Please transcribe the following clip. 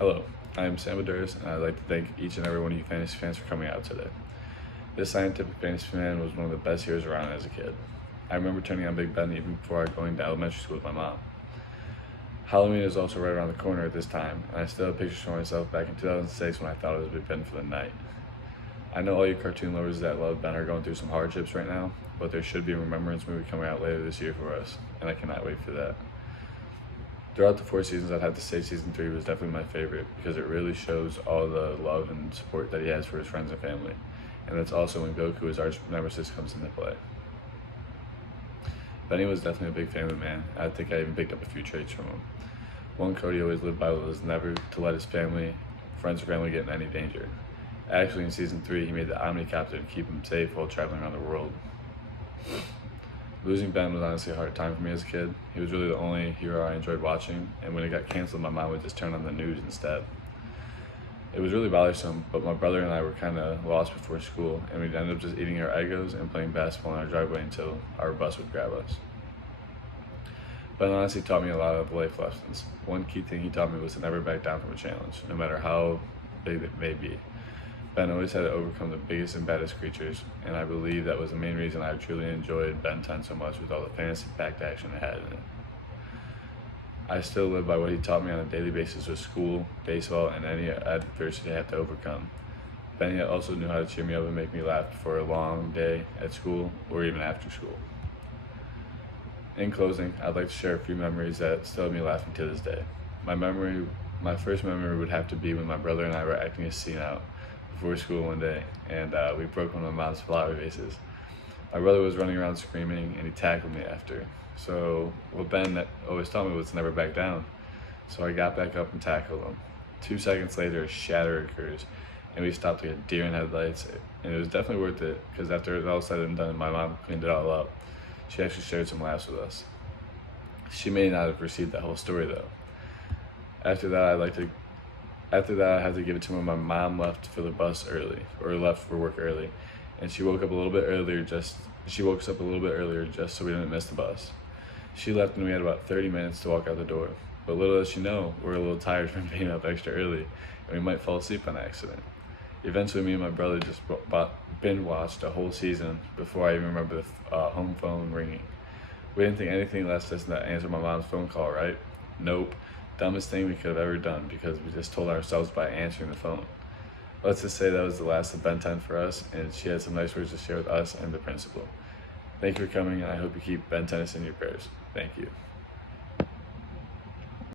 Hello, I am Sam Buduris, and I'd like to thank each and every one of you fantasy fans for coming out today. This scientific fantasy fan was one of the best heroes around as a kid. I remember turning on Big Ben even before going to elementary school with my mom. Halloween is also right around the corner at this time, and I still have pictures for myself back in 2006 when I thought I was Big Ben for the night. I know all you cartoon lovers that love Ben are going through some hardships right now, but there should be a remembrance movie coming out later this year for us, and I cannot wait for that. Throughout the 4 seasons, I'd have to say season 3 was definitely my favorite because it really shows all the love and support that he has for his friends and family. And that's also when Goku, his arch nemesis, comes into play. Benny was definitely a big family man. I think I even picked up a few traits from him. One code he always lived by was never to let his friends or family get in any danger. Actually, in season 3, he made the Omnicopter to keep him safe while traveling around the world. Losing Ben was honestly a hard time for me as a kid. He was really the only hero I enjoyed watching, and when it got canceled, my mom would just turn on the news instead. It was really bothersome, but my brother and I were kind of lost before school, and we'd end up just eating our Eggos and playing basketball in our driveway until our bus would grab us. Ben honestly taught me a lot of life lessons. One key thing he taught me was to never back down from a challenge, no matter how big it may be. Ben always had to overcome the biggest and baddest creatures, and I believe that was the main reason I truly enjoyed Ben 10 so much, with all the fantasy-packed action it had in it. I still live by what he taught me on a daily basis with school, baseball, and any adversity I had to overcome. Ben also knew how to cheer me up and make me laugh for a long day at school or even after school. In closing, I'd like to share a few memories that still have me laughing to this day. My first memory would have to be when my brother and I were acting a scene out before school one day, and we broke one of my mom's flower vases. My brother was running around screaming, and he tackled me after. So what Ben always taught me was to never back down. So I got back up and tackled him. 2 seconds later, a shatter occurs, and we stopped like a deer in headlights. And it was definitely worth it, because after it was all said and done, my mom cleaned it all up. She actually shared some laughs with us. She may not have received that whole story though. After that, I had to give it to when my mom left for the bus early, or left for work early, and she woke us up a little bit earlier just so we didn't miss the bus. She left and we had about 30 minutes to walk out the door, but little does she know, we're a little tired from being up extra early, and we might fall asleep on accident. Eventually, me and my brother just binge watched a whole season before I even remember the home phone ringing. We didn't think anything less than to answer my mom's phone call, right? Nope. Dumbest thing we could have ever done, because we just told ourselves by answering the phone. Let's just say that was the last of Ben 10 for us, and she had some nice words to share with us and the principal. Thank you for coming, and I hope you keep Ben Tennis in your prayers. Thank you.